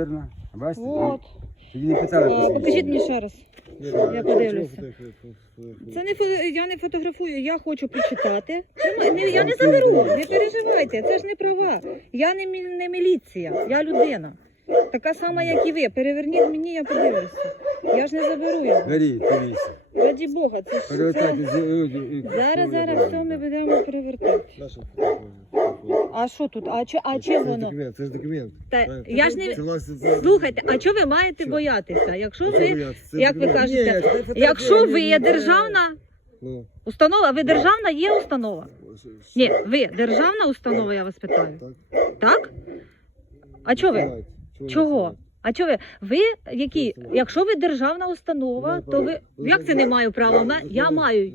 Вірно. Бачите? От. Тоді не питали. Е, посвідчення. Покажіть мені ще раз. Я подивлюся. Це Це не фото, я не фотографую, я хочу почитати. Нема- не- Я не заберу, не переживайте, це ж не права. Я не, мі- не міліція, я людина. Така сама, як і ви. Переверніть мені, я подивлюся. Я ж не заберу його. Беріть, дивіться. Раді Бога, це ж це... Перевертайте. з- е, е, Зараз, зараз все ми будемо перевертати. А що тут? А чи, а чи воно? документ, це ж документ. Та, я ж не... Це, власне, це- Слухайте, а чого ви маєте боятися? Якщо Це ви, боятися, це як ви документ. кажете, Ні, це якщо ні, ви ні, державна Ну, установа, ви державна є установа? що- Ні, ви державна установа, я вас питаю. Так. Так? А чого ви? Чого? А чого ви? Ви які? Якщо ви державна установа, то ви як це не маю права? Я маю.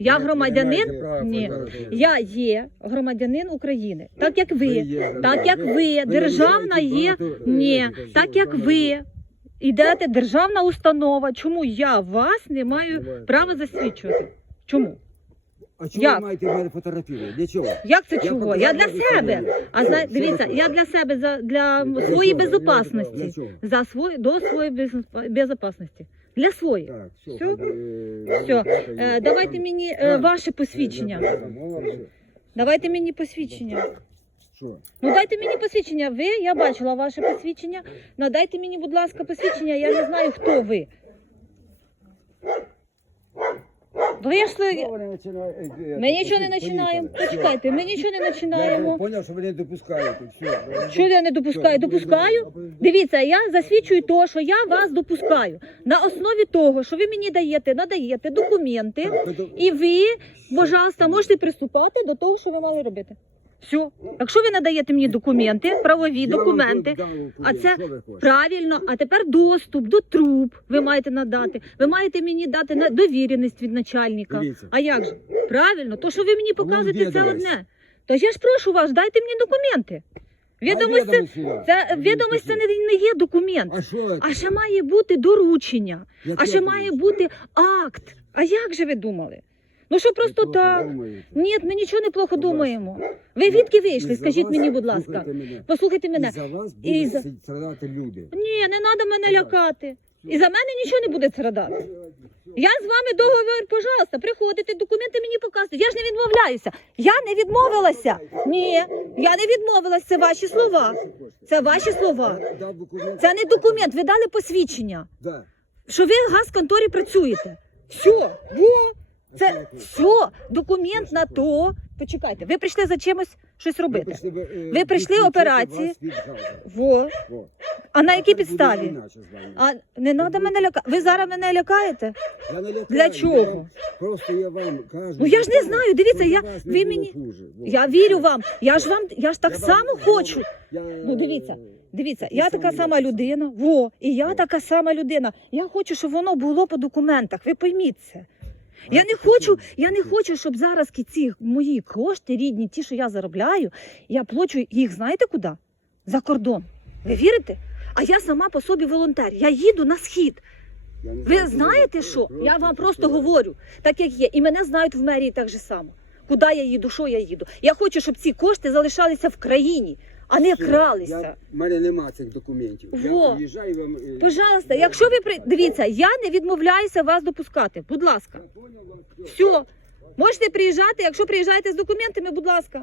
Я громадянин? Ні. Я є громадянин України, так як ви. Так як ви, державна є. Ні, так як ви. Ідете державна установа. Чому я вас не маю права засвідчувати? Чому? А чого Як? ви маєте в мене фотографію? Для чого? Як це Я чого? Я для себе. А зна... Дивіться, я для себе за для Для своєї чого? Для безопасності. чого? За свої до своєї без- безопасності. Для своєї. Так, все. Всьо? хай, е, ребята, Е, давайте мені е, Так. ваше посвідчення. Давайте мені посвідчення. Що? Ну дайте мені посвідчення. Ви, я бачила ваше посвідчення. Ну дайте мені, будь ласка, посвідчення. Я не знаю, хто ви. Вийшли. Ми нічого не починаємо. Почекайте, ми нічого не Я починаємо. поняв, що ви не допускаєте. Все. Що я не допускаю? Допускаю. Дивіться, я засвідчую то, що я вас допускаю. На основі того, що ви мені даєте, надаєте документи, і ви, пожалуйста, можете приступати до того, що ви мали робити. Все. Якщо ви надаєте мені документи, правові документи, а це правильно, а тепер доступ до труб ви маєте надати. Ви маєте мені дати на довіреність від начальника. А як же? Правильно, то що ви мені показуєте, це одне. То я ж прошу вас, дайте мені документи. Відомість це, це відомість це не, не є документ. А що? А ще має бути доручення, а ще має бути акт. А як же ви думали? Ну що просто Ви так? думаєте? Ні, ми нічого не плохо Будь ласка. думаємо. Ви відки І вийшли? за Скажіть вас, мені, будь ласка. слухайте мене, Послухайте мене. І за вас І будуть за- страдати люди. Ні, не треба мене лякати. І за мене нічого не буде страдати. Я з вами договор, пожалуйста, приходите, документи мені показуйте. Я ж не відмовляюся. Я не відмовилася. Ні, я не відмовилася. Це ваші слова. Це ваші слова. Дав документ. Це не документ. Ви дали посвідчення, Да. що ви в газконторі працюєте. Все, во. Це все, документ на то. Почекайте, ви прийшли за чимось щось робити. е, Ви прийшли операції. Во. А на якій підставі? А не треба мене лякати. Ви зараз мене лякаєте? Я не лякаю, Для чого? Просто я вам кажу. Ну, я ж не знаю, дивіться, я- ви мені-. Я вірю вам. Я ж вам, я ж так само хочу. Ну, дивіться, е, Дивіться, я така сама людина. Во, і я така сама людина. Я хочу, щоб воно було по документах. Ви пойміть це. Я не хочу, я не хочу, щоб зараз ці мої кошти, рідні, ті, що я заробляю, я плачу їх, знаєте куди? За кордон. Ви вірите? А я сама по собі волонтер. Я їду на схід. Ви знаєте що? Я вам просто просто- говорю, так як є. І мене знають в мерії так же само. Куди я їду, що я їду. Я хочу, щоб ці кошти залишалися в країні, а не кралися. У мене нема цих документів. Во. Я приїжджаю вам. е, Пожалуйста, якщо ви при... дивіться, я не відмовляюся вас допускати. Будь ласка, Я понял вас, все. все. Можете приїжджати, якщо приїжджаєте з документами, будь ласка.